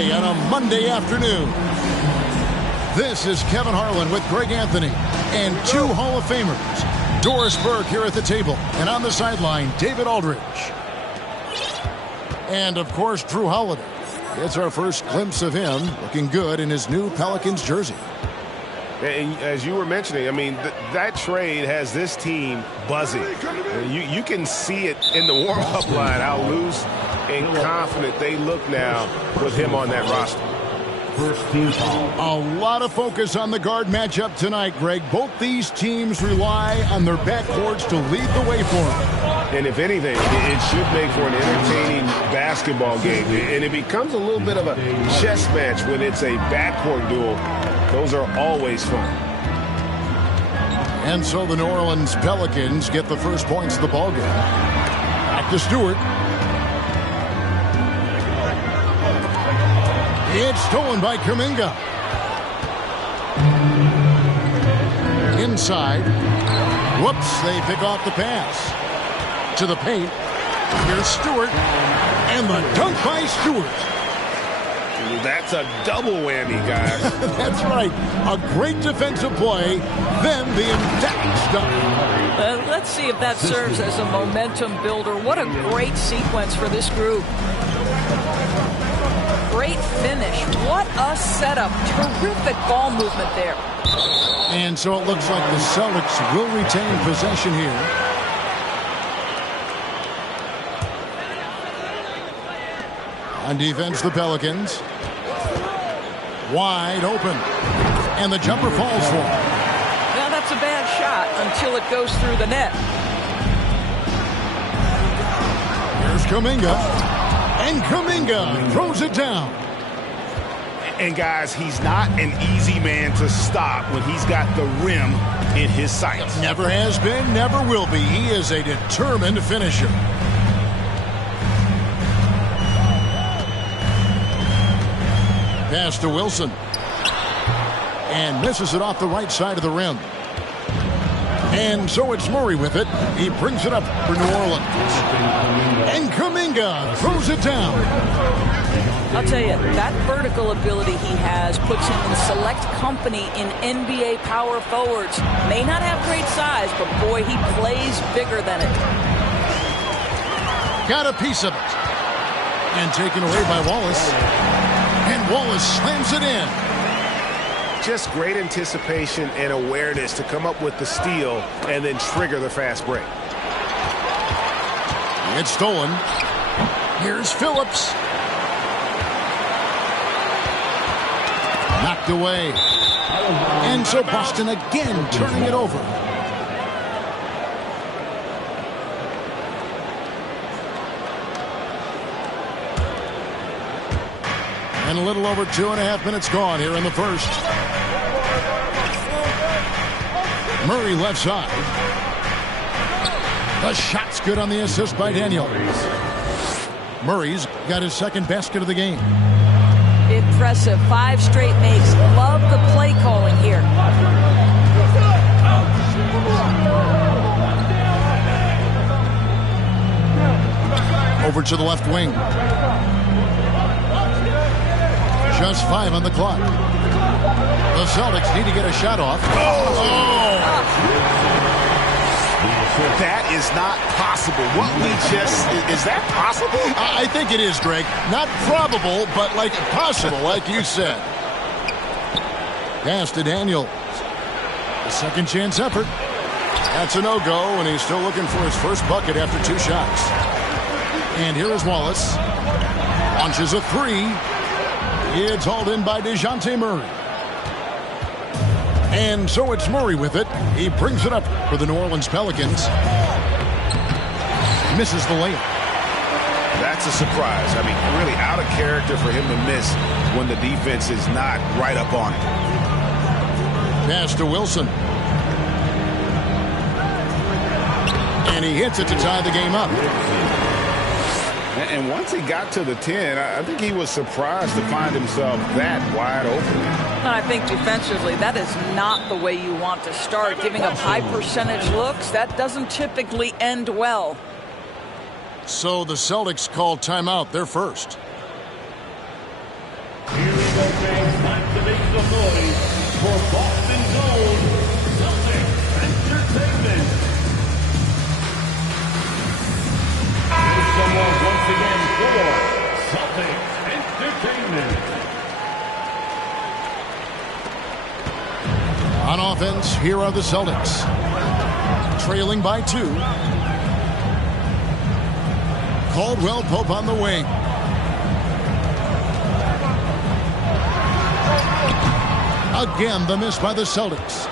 day on a Monday afternoon. This is Kevin Harlan with Greg Anthony and two Hall of Famers. Doris Burke here at the table, and on the sideline, David Aldridge. And, of course, Drew Holiday. It's our first glimpse of him looking good in his new Pelicans jersey. And as you were mentioning, I mean, that trade has this team buzzing. You can see it in the warm-up line, how loose and confident they look now with him on that roster. First team foul. A lot of focus on the guard matchup tonight, Greg. Both these teams rely on their backcourts to lead the way for them. And if anything, it should make for an entertaining basketball game. And it becomes a little bit of a chess match when it's a backcourt duel. Those are always fun. And so the New Orleans Pelicans get the first points of the ballgame. Back to Stewart. It's stolen by Kuminga. Inside. Whoops, they pick off the pass. To the paint. Here's Stewart. And the dunk by Stewart. That's a double whammy, guys. That's right. A great defensive play, then the emphatic stuff. Let's see if that serves as a momentum builder. What a great sequence for this group. Great finish. What a setup. Terrific ball movement there. And so it looks like the Celtics will retain possession here. On defense, the Pelicans. Wide open. And the jumper falls for him. Now that's a bad shot until it goes through the net. Here's Kuminga. And Kuminga throws it down. And guys, he's not an easy man to stop when he's got the rim in his sights. Never has been, never will be. He is a determined finisher. Pass to Wilson. And misses it off the right side of the rim. And so it's Murray with it. He brings it up for New Orleans. And Kuminga throws it down. I'll tell you, that vertical ability he has puts him in select company in NBA power forwards. May not have great size, but boy, he plays bigger than it. Got a piece of it. And taken away by Wallace. And Wallace slams it in. Just great anticipation and awareness to come up with the steal and then trigger the fast break. It's stolen. Here's Phillips. Knocked away. And so Boston again turning it over. And a little over 2.5 minutes gone here in the first. Murray left side. The shot's good on the assist by Daniel. Murray's got his second basket of the game. Impressive. 5 straight makes. Love the play calling here. Over to the left wing. Just 5 on the clock. The Celtics need to get a shot off. That is not possible. What we just... Is that possible? I think it is, Greg. Not probable, but like possible, like you said. Pass to Daniel. A second chance effort. That's a no-go, and he's still looking for his first bucket after 2 shots. And here is Wallace. Launches a 3. It's hauled in by DeJounte Murray. And so it's Murray with it. He brings it up for the New Orleans Pelicans. Misses the layup. That's a surprise. I mean, really out of character for him to miss when the defense is not right up on it. Pass to Wilson. And he hits it to tie the game up. And once he got to the 10, I think he was surprised to find himself that wide open. I think defensively, that is not the way you want to start. Giving up high percentage looks, that doesn't typically end well. So the Celtics call timeout. They're first. noise for Boston's own Celtics Entertainment. Here's someone once again for Celtics Entertainment. On offense, here are the Celtics. Trailing by 2. Caldwell Pope on the wing. Again, the miss by the Celtics.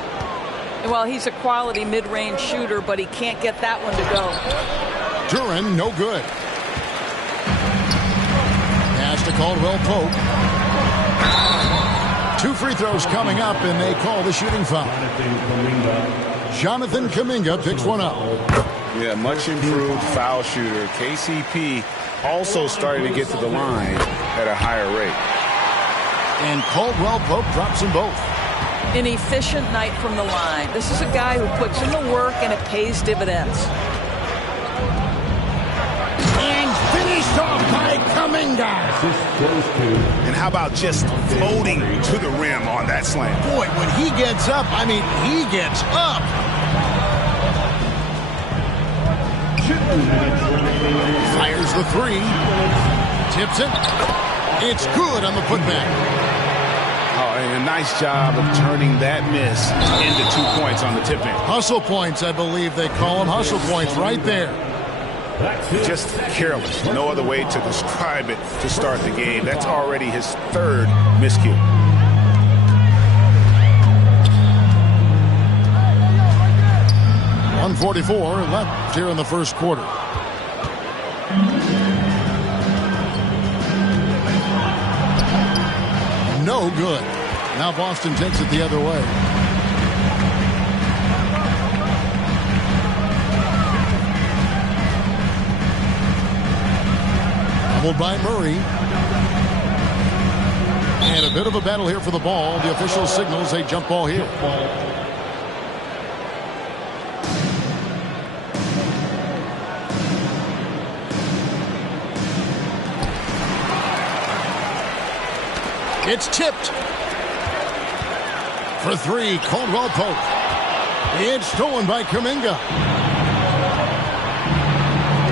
Well, he's a quality mid-range shooter, but he can't get that one to go. Duren, no good. Pass to Caldwell Pope. 2 free throws coming up, and they call the shooting foul. Jonathan Kuminga picks one up. Yeah, much improved foul shooter. KCP also starting to get to the line at a higher rate. And Caldwell Pope drops them both. An efficient night from the line. This is a guy who puts in the work, and it pays dividends. And finished off by Kuminga. And how about just floating to the rim on that slam? Boy, when he gets up, I mean, he gets up. Fires the 3. Tips it. It's good on the putback. Oh, and a nice job of turning that miss into 2 points on the tip in. Hustle points, I believe they call them. Hustle points right there. Just careless. No other way to describe it to start the game. That's already his 3rd miscue. .144 left here in the first quarter. No good. Now Boston takes it the other way. Doubled by Murray. And a bit of a battle here for the ball. The official signals a jump ball here. It's tipped. For 3, Caldwell Pope. It's stolen by Kuminga.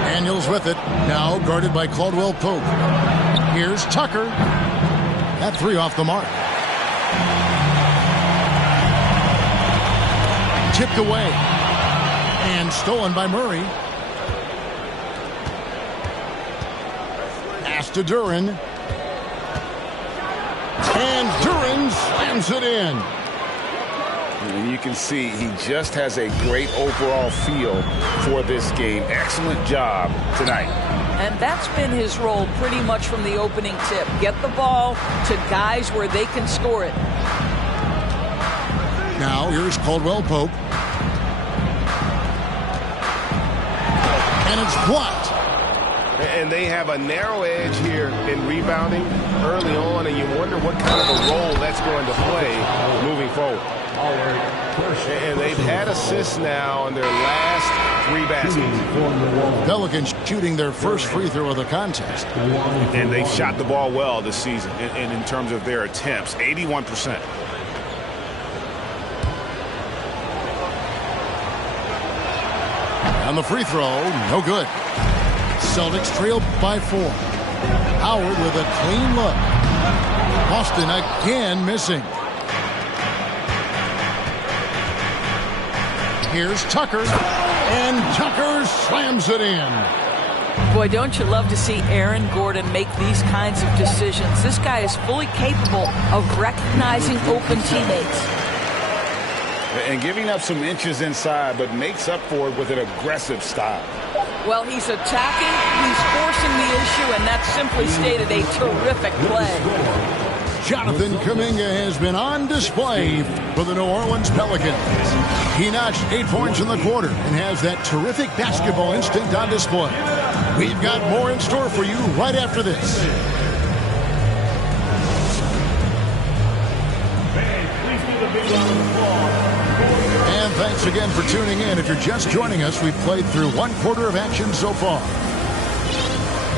Daniels with it. Now guarded by Caldwell Pope. Here's Tucker. That 3 off the mark. Tipped away. And stolen by Murray. Pass to Duren. And Duren slams it in. And you can see he just has a great overall feel for this game. Excellent job tonight. And that's been his role pretty much from the opening tip. Get the ball to guys where they can score it. Now here's Caldwell Pope. And it's blocked. And they have a narrow edge here in rebounding early on, and you wonder what kind of a role that's going to play moving forward. And they've had assists now on their last 3 baskets. Pelicans shooting their first free throw of the contest. And they've shot the ball well this season in terms of their attempts, 81%. On the free throw, no good. Celtics trail by 4. Howard with a clean look. Boston again missing. Here's Tucker. And Tucker slams it in. Boy, don't you love to see Aaron Gordon make these kinds of decisions. This guy is fully capable of recognizing open teammates. And giving up some inches inside, but makes up for it with an aggressive style. Well, he's attacking, he's forcing the issue, and that's simply stated a terrific play. Jonathan Kuminga has been on display for the New Orleans Pelicans. He notched 8 points in the quarter and has that terrific basketball instinct on display. We've got more in store for you right after this. And thanks again for tuning in. If you're just joining us, we've played through 1 quarter of action so far.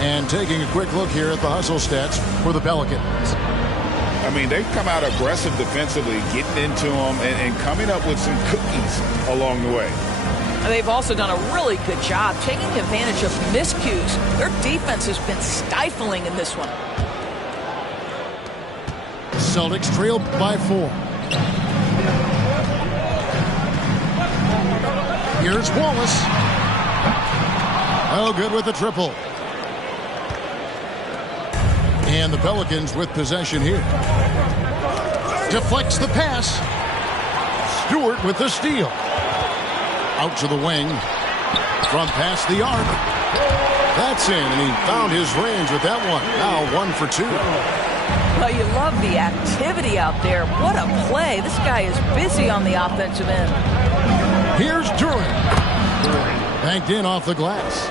And taking a quick look here at the hustle stats for the Pelicans. I mean, they've come out aggressive defensively, getting into them and coming up with some cookies along the way. And they've also done a really good job taking advantage of miscues. Their defense has been stifling in this one. Celtics trail by 4. Here's Wallace. Oh, good with the triple. And the Pelicans with possession here. Deflects the pass. Stewart with the steal. Out to the wing. From past the arc. That's in, and he found his range with that one. Now 1 for 2. Well, you love the activity out there. What a play. This guy is busy on the offensive end. Here's Duren. Banked in off the glass.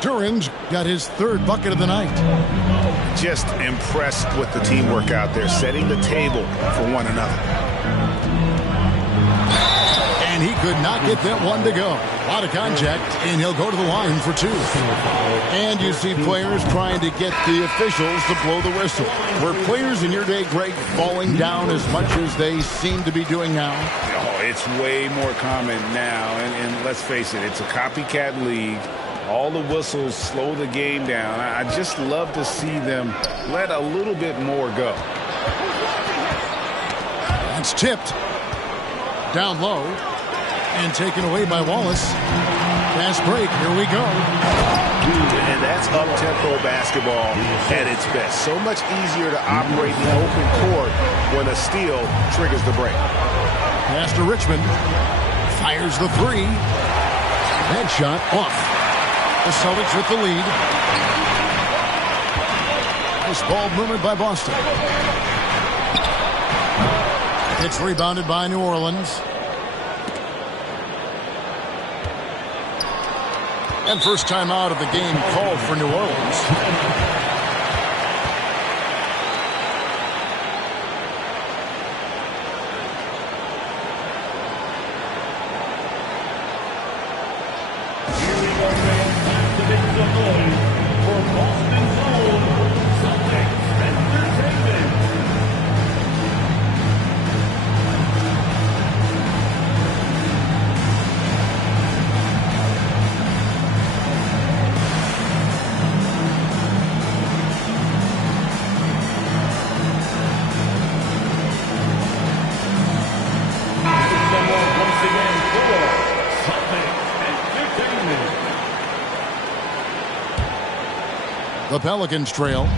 Duren's got his 3rd bucket of the night. Just impressed with the teamwork out there, setting the table for one another. And he could not get that one to go. A lot of contact, and he'll go to the line for 2. And you see players trying to get the officials to blow the whistle. Were players in your day, Greg, falling down as much as they seem to be doing now? Oh, it's way more common now, and let's face it, it's a copycat league. All the whistles slow the game down. I just love to see them let a little bit more go. That's tipped. Down low. And taken away by Wallace. Fast break. Here we go. And that's up-tempo basketball at its best. So much easier to operate in the open court when a steal triggers the break. Pass to Richmond. Fires the 3. That shot off. The Celtics with the lead. Nice ball movement by Boston. It's rebounded by New Orleans. And first time out of the game called for New Orleans. The Pelicans trail.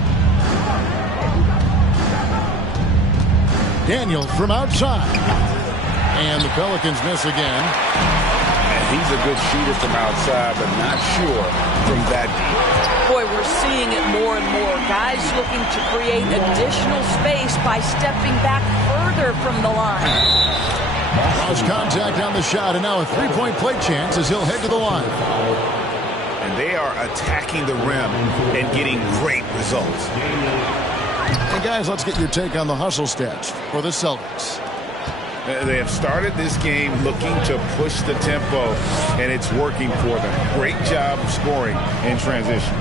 Daniels from outside. And the Pelicans miss again. And he's a good shooter from outside, but not sure from that deep. Boy, we're seeing it more and more. Guys looking to create additional space by stepping back further from the line. Cross contact on the shot, and now a three-point play chance as he'll head to the line. And they are attacking the rim and getting great results. And guys, let's get your take on the hustle stats for the Celtics. They have started this game looking to push the tempo, and it's working for them. Great job of scoring in transition.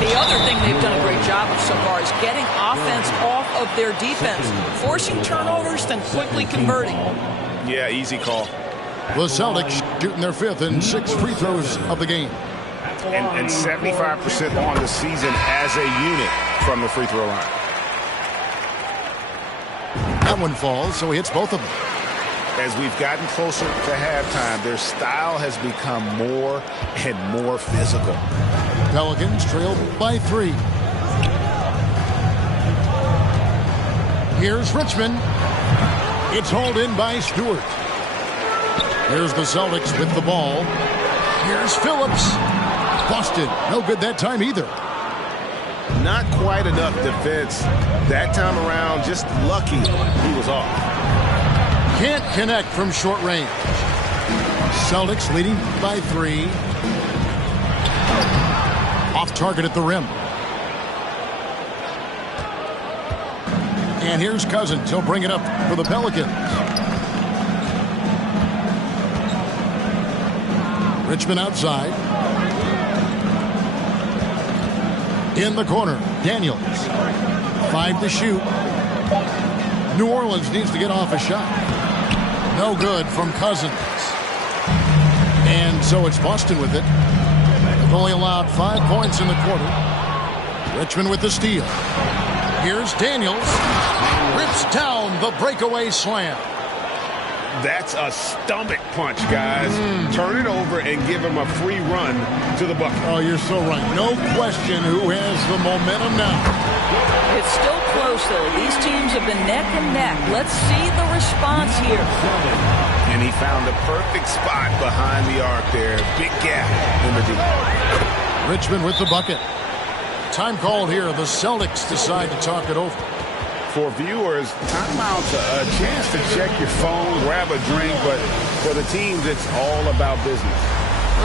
The other thing they've done a great job of so far is getting offense off of their defense, forcing turnovers, then quickly converting. Yeah, easy call. The Celtics shooting their 5th and 6th free throws of the game. And 75% on the season as a unit from the free throw line. That one falls, so he hits both of them. As we've gotten closer to halftime, their style has become more and more physical. Pelicans trail by 3. Here's Richmond. It's hauled in by Stewart. Here's the Celtics with the ball. Here's Phillips. Busted. No good that time either. Not quite enough defense that time around. Just lucky he was off. Can't connect from short range. Celtics leading by 3. Off target at the rim. And here's Cousins. He'll bring it up for the Pelicans. Richmond outside. In the corner, Daniels. 5 to shoot. New Orleans needs to get off a shot. No good from Cousins. And so it's Boston with it. They've only allowed 5 points in the quarter. Richmond with the steal. Here's Daniels. Rips down the breakaway slam. That's a stomach punch, guys. Turn it over and give him a free run to the bucket. Oh, you're so right. No question who has the momentum now. It's still close, though. These teams have been neck and neck. Let's see the response here. And he found the perfect spot behind the arc there. Big gap in the deep. Richmond with the bucket. Time called here. The Celtics decide to talk it over. For viewers, timeout's a chance to check your phone, grab a drink, but for the teams, it's all about business.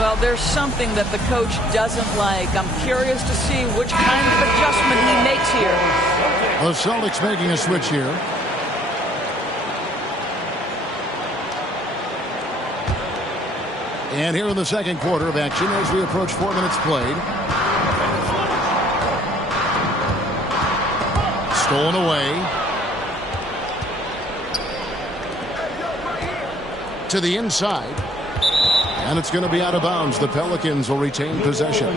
Well, there's something that the coach doesn't like. I'm curious to see which kind of adjustment he makes here. The Celtics making a switch here. And here in the second quarter of action as we approach 4 minutes played. Stolen away. To the inside. And it's going to be out of bounds. The Pelicans will retain possession.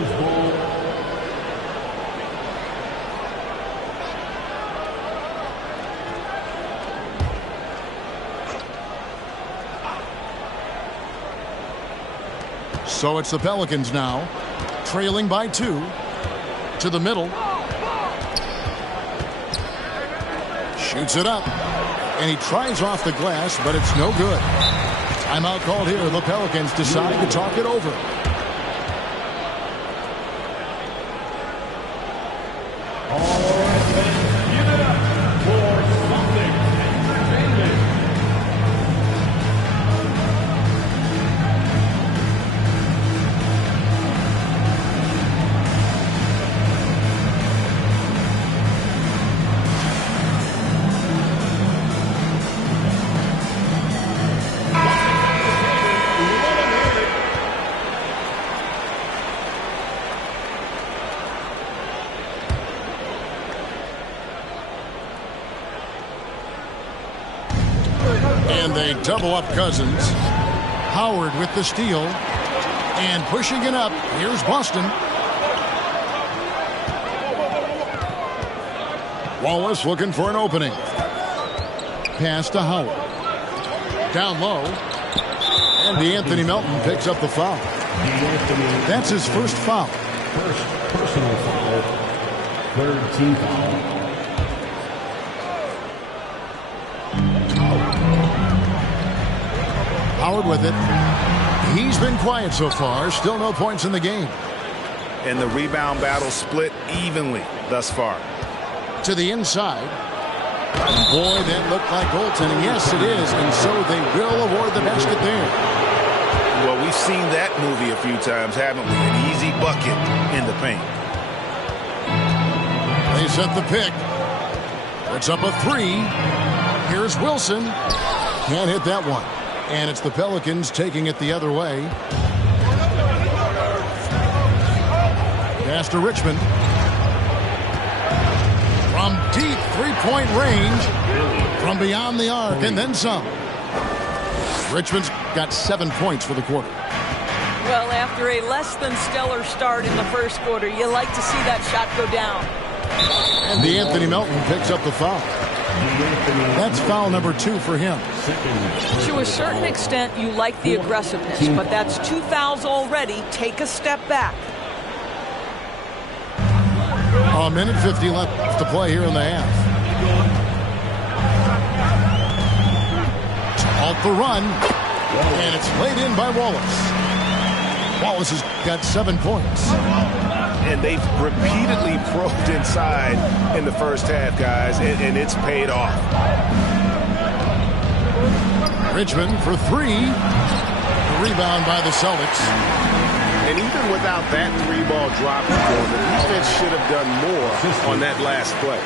So it's the Pelicans now, trailing by 2. To the middle. Shoots it up. And he tries off the glass, but it's no good. Timeout called here. The Pelicans decide to talk it over. And they double up Cousins. Howard with the steal. And pushing it up. Here's Boston. Wallace looking for an opening. Pass to Howard. Down low. And DeAnthony Melton picks up the foul. That's his first foul. First personal foul. Third team foul. Howard with it. He's been quiet so far. Still no points in the game. And the rebound battle split evenly thus far. To the inside. Boy, that looked like goaltending. Yes, it is. And so they will award the basket there. Well, we've seen that movie a few times, haven't we? An easy bucket in the paint. They set the pick. Puts up a 3. Here's Wilson. Can't hit that one. And it's the Pelicans taking it the other way. Pass to Richmond. From deep three-point range. From beyond the arc and then some. Richmond's got 7 points for the quarter. Well, after a less than stellar start in the first quarter, you like to see that shot go down. And DeAnthony Melton picks up the foul. That's foul number 2 for him. To a certain extent, you like the aggressiveness, but that's 2 fouls already. Take a step back. A minute 50 left to play here in the half. Off the run, and it's laid in by Wallace. Wallace has got 7 points. And they've repeatedly probed inside in the first half, guys, and it's paid off. Richmond for 3. The rebound by the Celtics. And even without that 3-ball drop, the defense should have done more on that last play.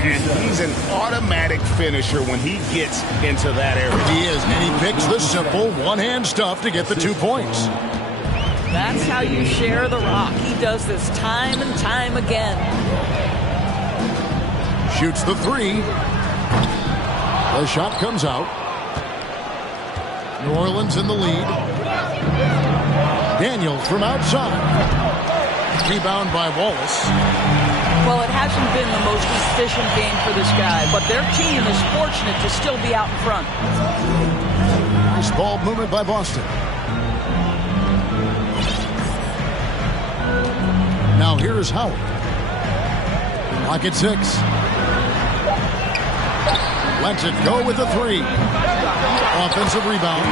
And he's an automatic finisher when he gets into that area. He is, and he picks the simple one-hand stuff to get the 2 points. That's how you share the rock. He does this time and time again. Shoots the three. The shot comes out. New Orleans in the lead. Daniels from outside. Rebound by Wallace. Well, it hasn't been the most efficient game for this guy, but their team is fortunate to still be out in front. Nice ball movement by Boston. Now here is Howard. Clock at 6. Lets it go with the three. Offensive rebound.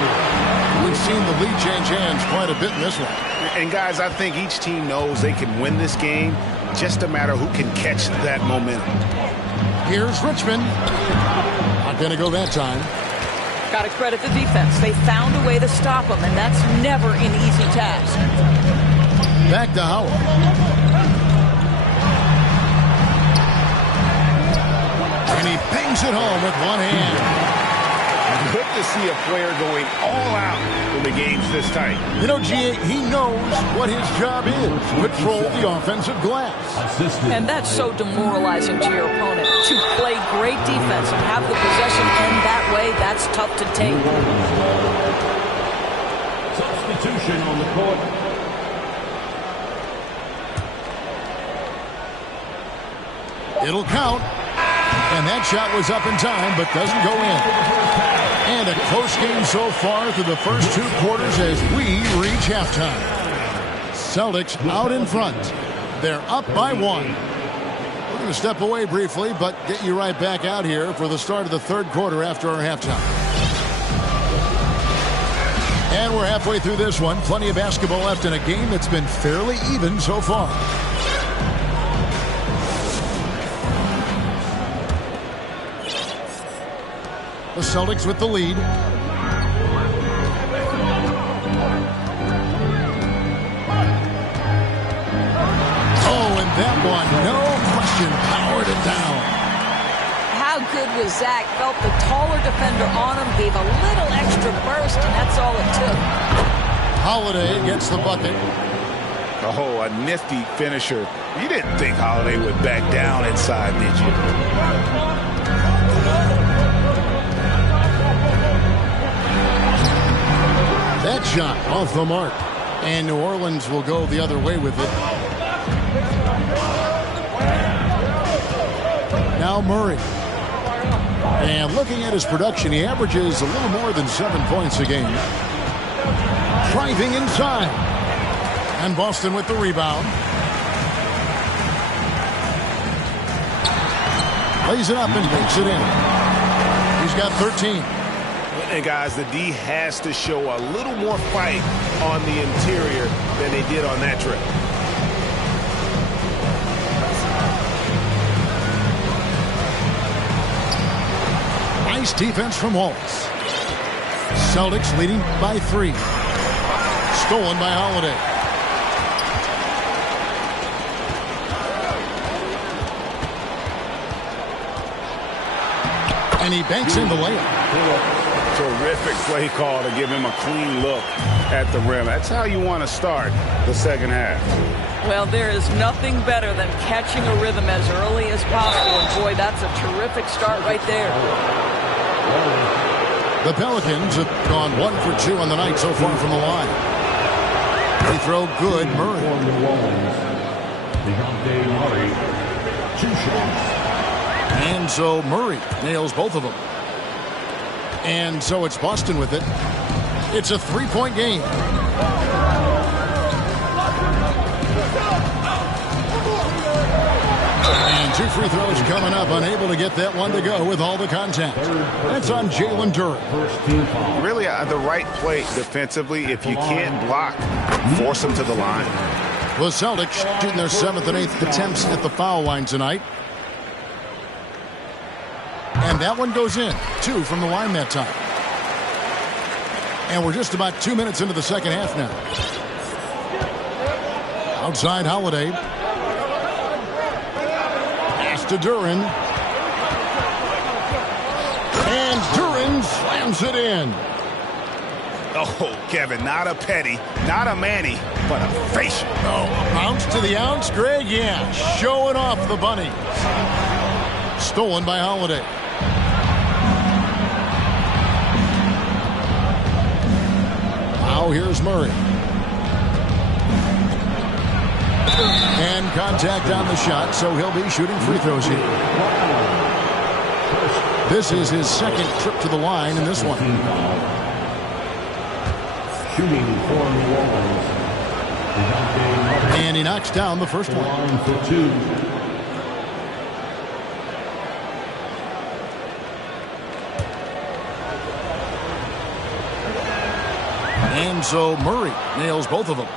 We've seen the lead change hands quite a bit in this one. And guys, I think each team knows they can win this game. Just a matter who can catch that momentum. Here's Richmond. Not going to go that time. Got to credit the defense. They found a way to stop him, and that's never an easy task. Back to Howard. And he bangs it home with one hand. Good to see a player going all out when the game's this tight. You know, G.A., he knows what his job is. Control the offensive glass. And that's so demoralizing to your opponent. To play great defense and have the possession end that way, that's tough to take. Substitution on the court. It'll count. And that shot was up in time, but doesn't go in. And a close game so far through the first 2 quarters as we reach halftime. Celtics out in front. They're up by 1. We're going to step away briefly, but get you right back out here for the start of the 3rd quarter after our halftime. And we're halfway through this one. Plenty of basketball left in a game that's been fairly even so far. The Celtics with the lead. Oh, and that one, no question, powered it down. How good was Zach? Felt the taller defender on him, gave a little extra burst, and that's all it took. Holiday gets the bucket. Oh, a nifty finisher. You didn't think Holiday would back down inside, did you? That shot off the mark. And New Orleans will go the other way with it. Now Murray. And looking at his production, he averages a little more than 7 points a game. Driving inside. And Boston with the rebound. Lays it up and takes it in. He's got 13. And guys, the D has to show a little more fight on the interior than they did on that trip. Nice defense from Wallace. Celtics leading by 3. Stolen by Holiday. And he banks in the layup. Terrific play call to give him a clean look at the rim. That's how you want to start the second half. Well, there is nothing better than catching a rhythm as early as possible. And boy, that's a terrific start right there. The Pelicans have gone 1 for 2 on the night so far from the line. Free throw good. Murray. Murray. 2 shots. And so Murray nails both of them. And so it's Boston with it. It's a 3-point game. And 2 free throws coming up. Unable to get that one to go with all the contact. That's on Jalen Duren. Really the right play defensively. If you can't block, force them to the line. The Celtics shooting their 7th and 8th attempts at the foul line tonight. And that one goes in. 2 from the line that time. And we're just about 2 minutes into the second half now. Outside Holiday. Pass to Duren. And Duren slams it in. Oh, Kevin, not a Petty, not a Manny, but a facial. Oh, bounce to the ounce, Greg. Yeah, showing off the bunny. stolen by Holiday. Now here's Murray. And contact on the shot, so he'll be shooting free throws here. This is his second trip to the line in this one. Shooting for New Orleans. And he knocks down the first one. Line for two. And so Murray nails both of them.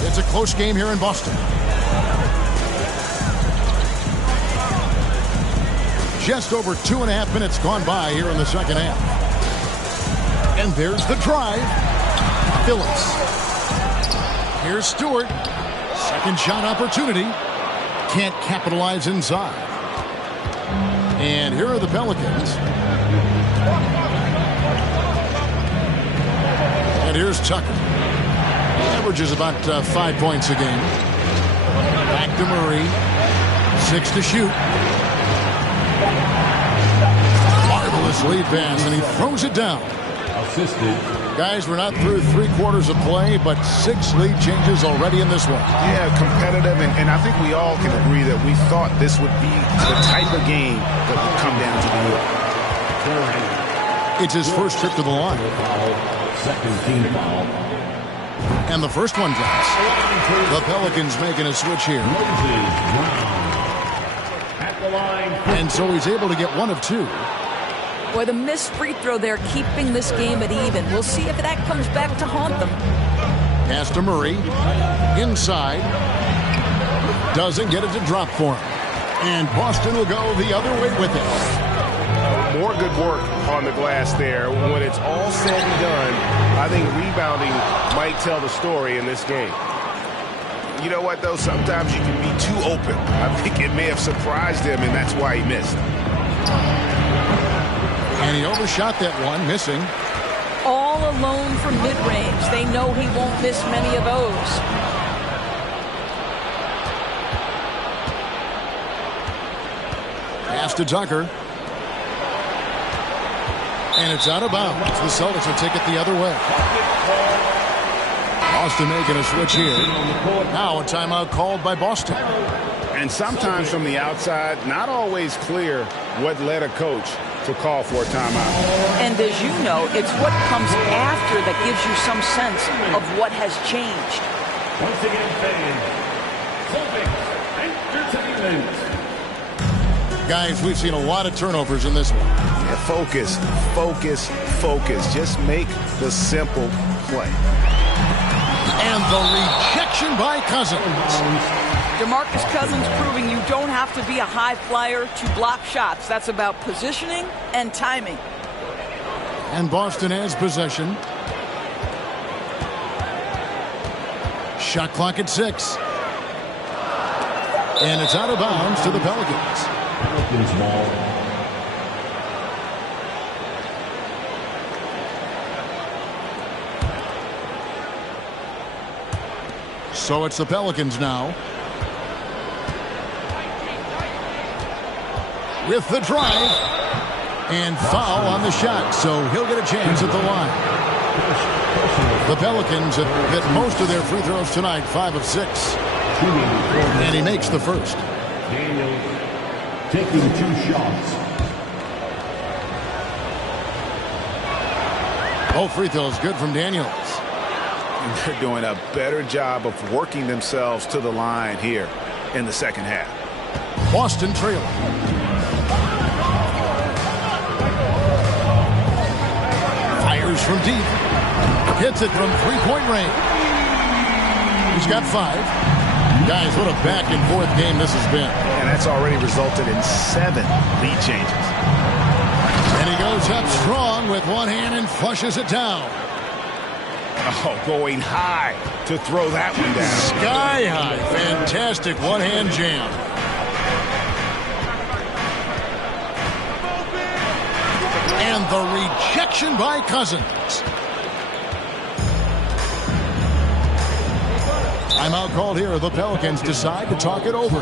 It's a close game here in Boston. Just over 2.5 minutes gone by here in the second half. And there's the drive. Phillips. Here's Stewart. Second shot opportunity. Can't capitalize inside. And here are the Pelicans. And here's Tucker. He averages about 5 points a game. Back to Murray. 6 to shoot. Marvelous lead pass, and he throws it down. Assisted. Guys, we're not through 3/4 of play, but 6 lead changes already in this one. Yeah, competitive, and I think we all can agree that we thought this would be the type of game that would come down to the end. It's his first trip to the line. Second team foul. And the first one drops. The Pelicans making a switch here. At the line. And so he's able to get 1 of 2. Boy, the missed free throw there keeping this game at even. We'll see if that comes back to haunt them. Pass to Murray. Inside. Doesn't get it to drop for him. And Boston will go the other way with it. More good work on the glass there. When it's all said and done, I think rebounding might tell the story in this game. You know what, though? Sometimes you can be too open. I think it may have surprised him, and that's why he missed. And he overshot that one, missing. All alone from mid-range. They know he won't miss many of those. Pass to Tucker. And it's out of bounds. The Celtics will take it the other way. Boston making a switch here. Now a timeout called by Boston. And sometimes from the outside, not always clear what led a coach to call for a timeout. And as you know, it's what comes after that gives you some sense of what has changed. Once again, fans. Celtics Entertainment. Guys, we've seen a lot of turnovers in this one. Yeah, focus, focus, focus. Just make the simple play. And the rejection by Cousins. DeMarcus Cousins proving you don't have to be a high flyer to block shots. That's about positioning and timing. And Boston has possession. Shot clock at 6. And it's out of bounds to the Pelicans. Pelicans ball. So it's the Pelicans now. With the drive. And foul on the shot. So he'll get a chance at the line. The Pelicans have hit most of their free throws tonight. 5 of 6. And he makes the first. Daniels taking 2 shots. Both free throws good from Daniels. And they're doing a better job of working themselves to the line here in the second half. Boston trailing. Fires from deep. Hits it from 3-point range. He's got 5. Guys, what a back-and-forth game this has been. And that's already resulted in 7 lead changes. And he goes up strong with one hand and flushes it down. Oh, going high to throw that one down. Sky high. Fantastic one-hand jam. And the rejection by Cousins. Timeout called here. The Pelicans decide to talk it over.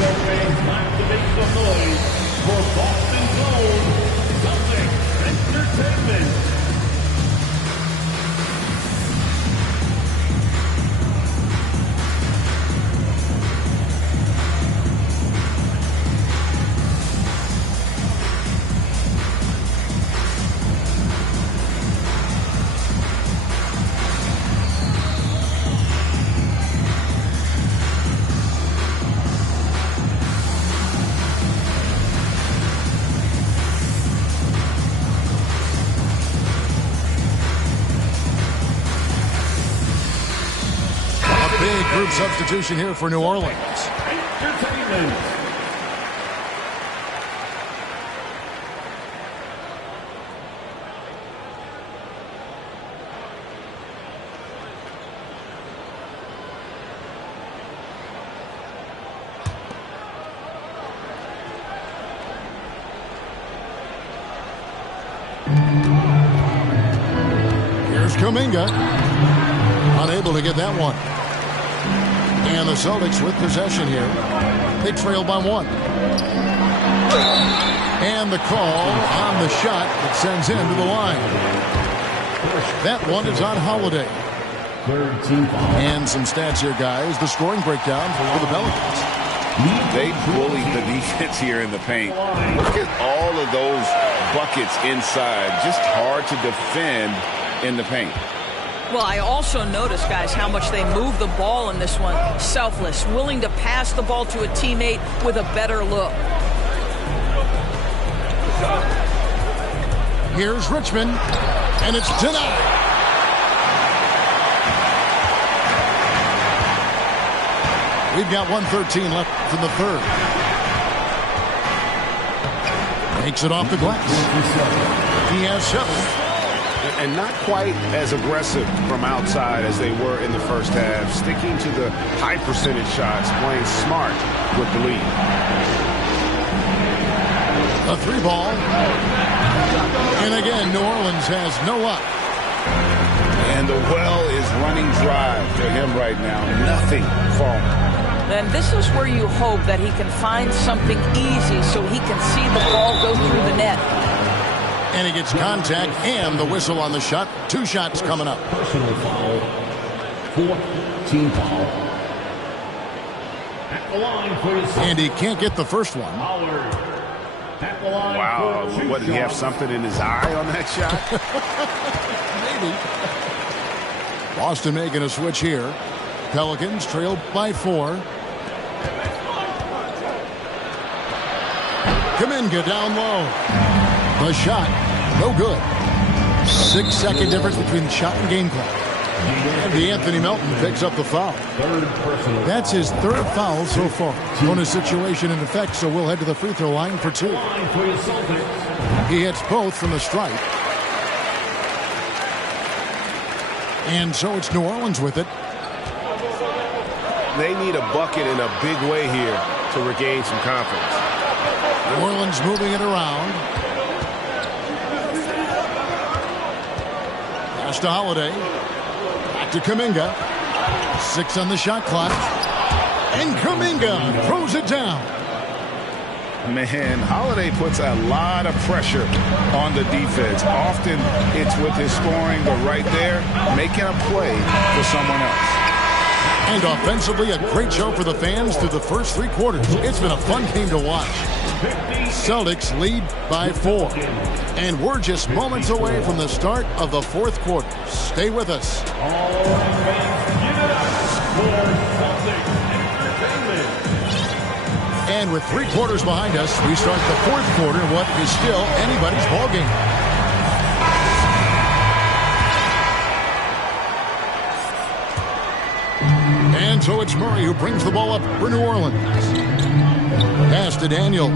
Time to make some noise for Boston's own Celtics Entertainment. Group substitution here for New Orleans. Entertainment. Here's Kuminga. Unable to get that one. And the Celtics with possession here. They trail by 1. And the call on the shot that sends him to the line. That one is on Holiday. Third team foul. And some stats here, guys. The scoring breakdown for the Pelicans. They bullied the defense here in the paint. Look at all of those buckets inside. Just hard to defend in the paint. Well, I also noticed, guys, how much they move the ball in this one. Selfless, willing to pass the ball to a teammate with a better look. Here's Richmond, and it's denied. We've got 1:13 left in the third. Makes it off the glass. He has 7. And not quite as aggressive from outside as they were in the first half. Sticking to the high percentage shots, playing smart with the lead. A 3 ball. And again, New Orleans has no luck. And the well is running dry for him right now. Nothing falling. And this is where you hope that he can find something easy so he can see the ball go through the net. And he gets contact and the whistle on the shot. 2 shots coming up. Personal foul. 4th team foul. At the line for his And he can't get the first one. Howard. At the line Wow, for 2 what, did he have shots. something in his eye on that shot? Maybe. Boston making a switch here. Pelicans trail by 4. Kuminga down low. The shot, no good. 6-second difference between the shot and game clock. And Anthony Melton picks up the foul. Third personal That's his 3rd foul so far. Bonus situation in effect, so we'll head to the free throw line for 2. line for his Celtics. He hits both from the stripe. And so it's New Orleans with it. They need a bucket in a big way here to regain some confidence. New Orleans moving it around. Pass to Holiday. Back to Kuminga. 6 on the shot clock. And Kuminga throws it down. Man, Holiday puts a lot of pressure on the defense. Often it's with his scoring, but right there, making a play for someone else. And offensively, a great show for the fans through the first 3 quarters. It's been a fun game to watch. Celtics lead by 4. And we're just moments away from the start of the 4th quarter. Stay with us. All right, fans, give it up for Celtics Entertainment. And with 3 quarters behind us, we start the 4th quarter in what is still anybody's ballgame. And so it's Murray who brings the ball up for New Orleans. Pass to Daniels.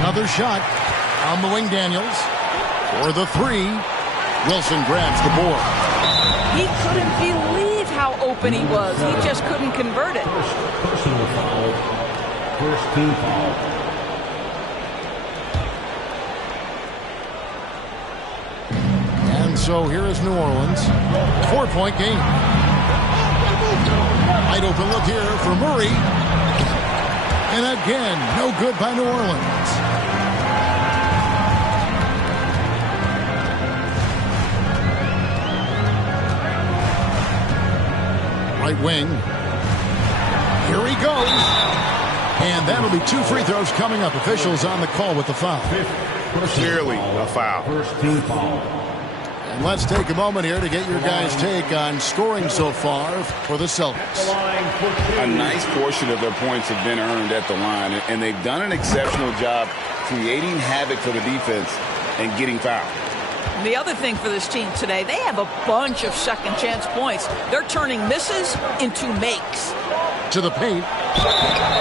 Another shot on the wing, Daniels. For the 3. Wilson grabs the board. He couldn't believe how open he was. He just couldn't convert it. Personal foul. First team foul. And so here is New Orleans. 4-point game. Wide open look here for Murray. And again, no good by New Orleans. Right wing. Here he goes. And that'll be 2 free throws coming up. Officials on the call with the foul. Clearly a foul. First team foul. And let's take a moment here to get your guys' take on scoring so far for the Celtics. A nice portion of their points have been earned at the line, and they've done an exceptional job creating havoc for the defense and getting fouled. The other thing for this team today, they have a bunch of second chance points. They're turning misses into makes. To the paint.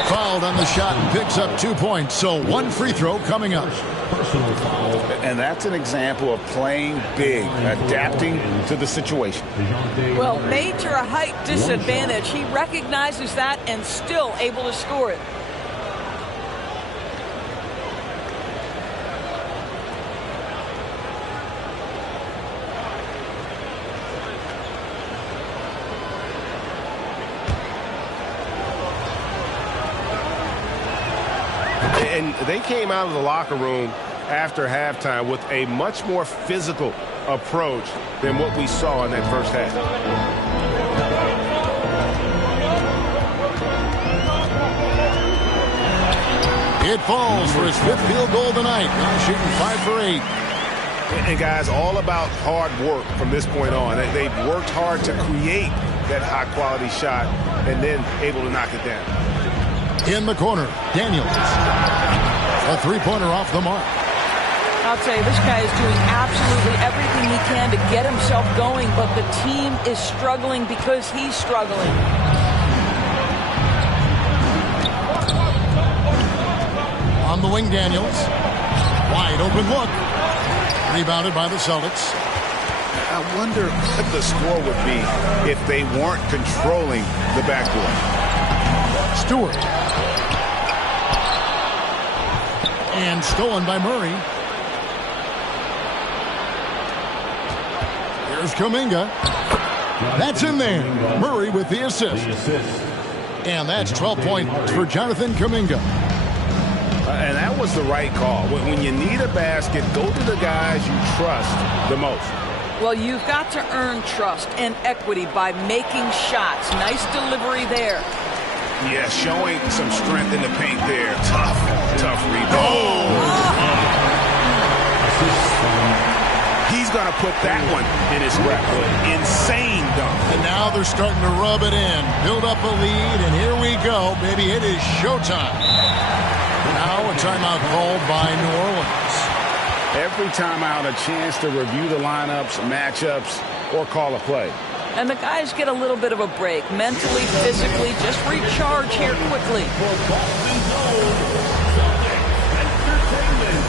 Fouled on the shot and picks up 2 points. So 1 free throw coming up. Personal foul. And that's an example of playing big, adapting to the situation. Well, major height disadvantage. He recognizes that and still able to score it. And they came out of the locker room after halftime with a much more physical approach than what we saw in that first half. It falls for his 5th field goal tonight. Now shooting 5 for 8. And guys, all about hard work from this point on. They've worked hard to create that high-quality shot and then able to knock it down. In the corner, Daniels. A 3-pointer off the mark. I'll tell you, this guy is doing absolutely everything he can to get himself going, but the team is struggling because he's struggling. On the wing, Daniels. Wide open look. Rebounded by the Celtics. I wonder what the score would be if they weren't controlling the backboard. Stewart. And stolen by Murray. Here's Kuminga. That's in there. Murray with the assist. And that's 12 points for Jonathan Kuminga. And that was the right call. When you need a basket, go to the guys you trust the most. Well, you've got to earn trust and equity by making shots. Nice delivery there. Yeah, showing some strength in the paint there. Tough rebound. He's going to put that one in his record. Insane dunk. And now they're starting to rub it in. Build up a lead, and here we go, baby. It is showtime. Now a timeout called by New Orleans. Every timeout, a chance to review the lineups, matchups, or call a play. And the guys get a little bit of a break. Mentally, physically, just recharge here quickly. For Boston Gold, Celtics Entertainment.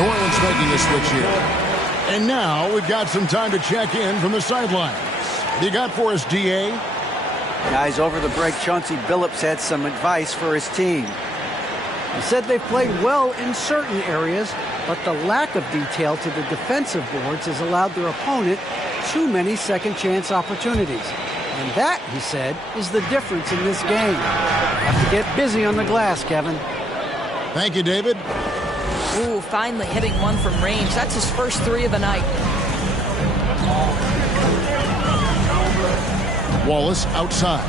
New Orleans making a switch here. And now we've got some time to check in from the sidelines. What do you got for us, D.A.? Guys, over the break, Chauncey Billups had some advice for his team. He said they've played well in certain areas, but the lack of detail to the defensive boards has allowed their opponent too many second-chance opportunities. And that, he said, is the difference in this game. Have to get busy on the glass, Kevin. Thank you, David. Ooh, finally hitting one from range. That's his first 3 of the night. Wallace outside.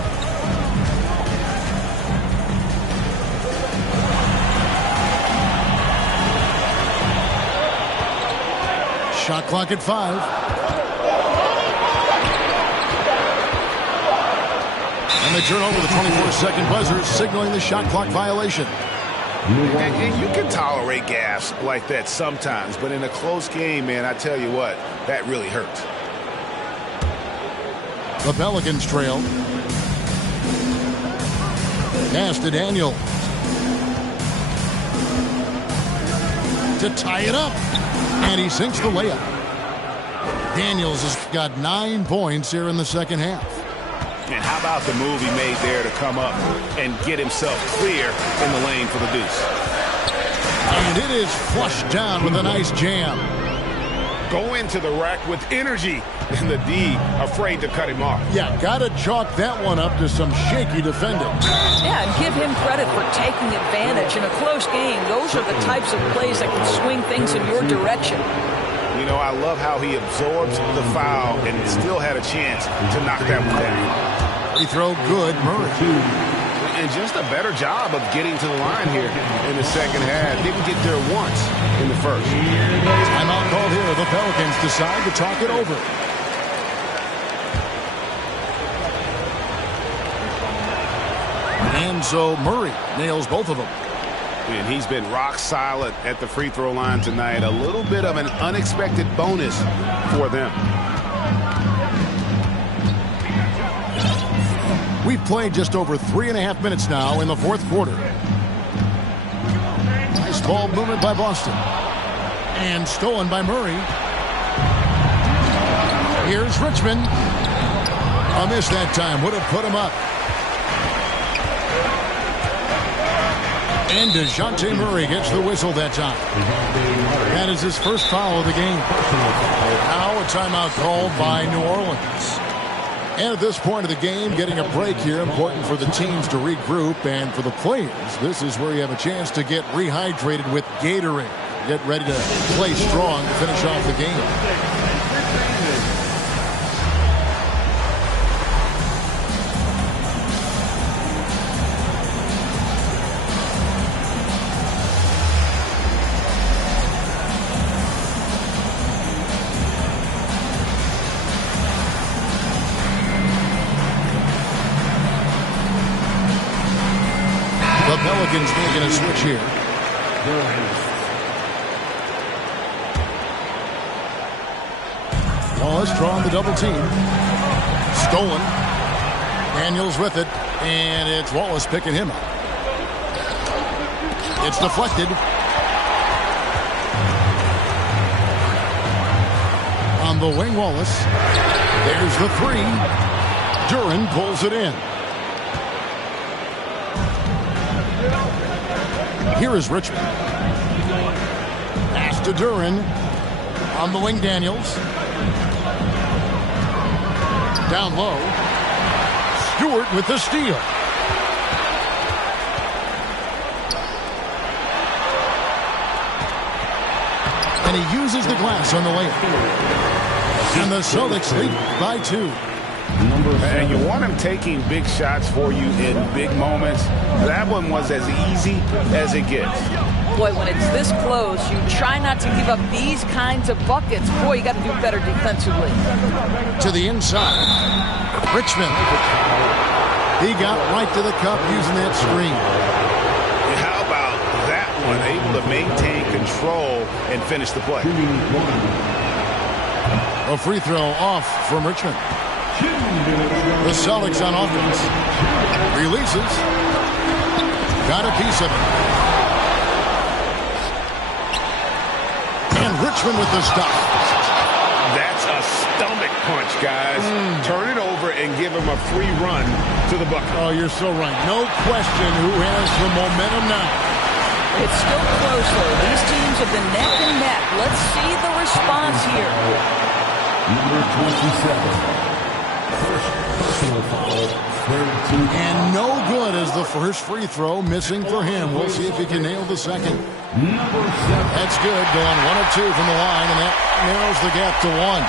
Shot clock at 5. And they turn over the 24-second buzzer, signaling the shot clock violation. And you can tolerate gas like that sometimes, but in a close game, man, I tell you what, that really hurts. The Pelicans trail. Pass to Daniel. To tie it up. And he sinks the layup. Daniels has got 9 points here in the second half. And how about the move he made there to come up and get himself clear in the lane for the deuce? And it is flushed down with a nice jam. Go into the rack with energy, and the D afraid to cut him off. Yeah, gotta chalk that one up to some shaky defending. Yeah, and give him credit for taking advantage. In a close game, those are the types of plays that can swing things in your direction. You know, I love how he absorbs the foul and still had a chance to knock that one down. Free throw good, Murray. And just a better job of getting to the line here in the second half. Didn't get there once in the first. Timeout called here. The Pelicans decide to talk it over. And so Murray nails both of them. And he's been rock solid at the free throw line tonight. A little bit of an unexpected bonus for them. We've played just over 3.5 minutes now in the fourth quarter. Nice ball movement by Boston. And stolen by Murray. Here's Richmond. A miss that time. Would have put him up. And DeJounte Murray gets the whistle that time. That is his first foul of the game. Now a timeout called by New Orleans. And at this point of the game, getting a break here, important for the teams to regroup, and for the players, this is where you have a chance to get rehydrated with Gatorade. Get ready to play strong to finish off the game. Pelicans making a switch here. Wallace drawing the double team. Stolen. Daniels with it. And it's Wallace picking him up. It's deflected. On the wing, Wallace. There's the three. Duren pulls it in. Here is Richmond. Pass to Duren. On the wing, Daniels. Down low. Stewart with the steal. And he uses the glass on the layup. And the Celtics lead by 2. And you want him taking big shots for you in big moments. That one was as easy as it gets. Boy, when it's this close, you try not to give up these kinds of buckets. Boy, you got to do better defensively. To the inside. Richmond. He got right to the cup using that screen. How about that one? Able to maintain control and finish the play. A free throw off from Richmond. The Celtics on offense. Releases. Got a piece of it. And Richmond with the stop. That's a stomach punch, guys. Turn it over and give him a free run to the bucket. Oh, you're so right. No question who has the momentum now. It's still close, though. These teams have been neck and neck. Let's see the response here. Number 27. And no good as the first free throw missing for him. We'll see if he can nail the second. That's good. Going 1 of 2 from the line, and that narrows the gap to 1.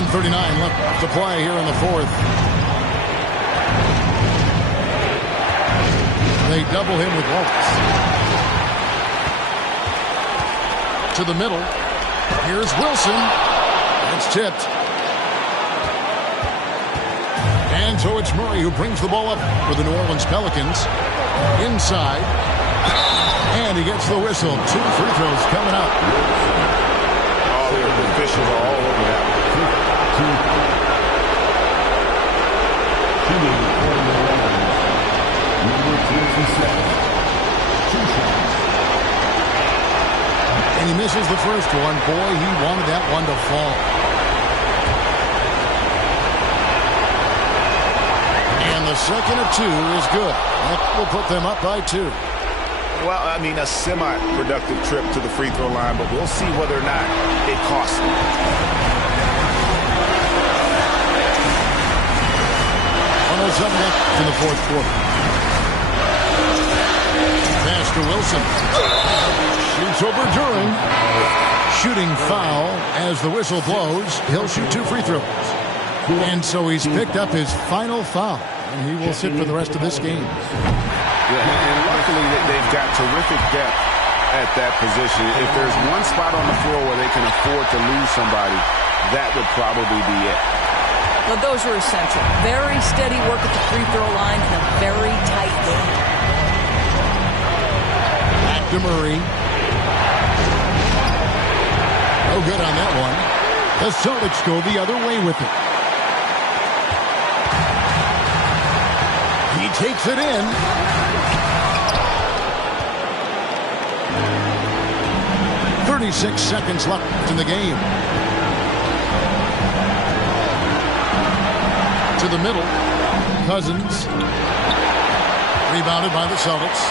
.139 left to play here in the fourth. They double him with Wallace. To the middle. Here's Wilson. It's tipped. so it's Murray who brings the ball up for the New Orleans Pelicans. Inside. And he gets the whistle. 2 free throws coming up. Oh, the officials are all over that. And he misses the first one. Boy, he wanted that one to fall. And the second of 2 is good. That will put them up by 2. Well, I mean, a semi-productive trip to the free throw line, but we'll see whether or not it costs them. 107 left in the fourth quarter. Pass to Wilson. Shoots over Duren. Shooting foul as the whistle blows. He'll shoot 2 free throws. And so he's picked up his final foul. And he will sit for the rest of this game. Yeah, and luckily they've got terrific depth at that position. If there's one spot on the floor where they can afford to lose somebody, that would probably be it. Well, those are essential. Very steady work at the free throw line in a very tight game. Back to Murray. No good on that one. The Celtics go the other way with it. He takes it in. .36 seconds left in the game. To the middle. Cousins. Rebounded by the Celtics.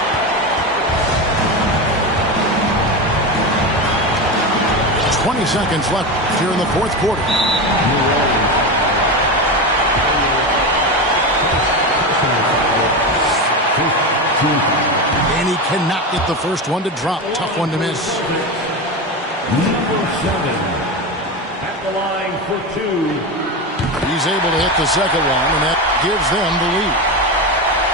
.20 seconds left here in the fourth quarter. And he cannot get the first one to drop. Tough one to miss. Number 7 at the line for 2. He's able to hit the second one, and that gives them the lead.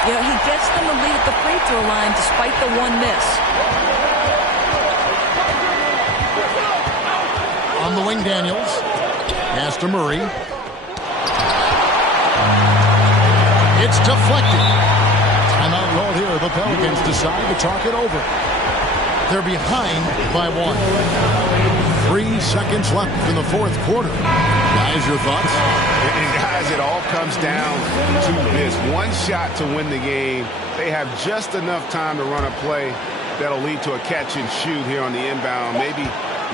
Yeah, he gets them the lead at the free throw line despite the one miss. On the wing, Daniels. Pass to Murray. It's deflected. Timeout called here. The Pelicans decide to talk it over. They're behind by 1. 3 seconds left in the fourth quarter. Guys, your thoughts? And guys, it all comes down to this. One shot to win the game. They have just enough time to run a play that'll lead to a catch and shoot here on the inbound. Maybe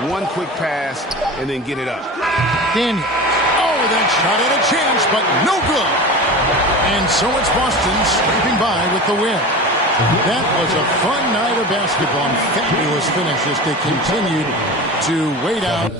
one quick pass and then get it up. Daniels. Oh, that shot had a chance, but no good. And so it's Boston scraping by with the win. That was a fun night of basketball and fabulous finish as they continued to wait out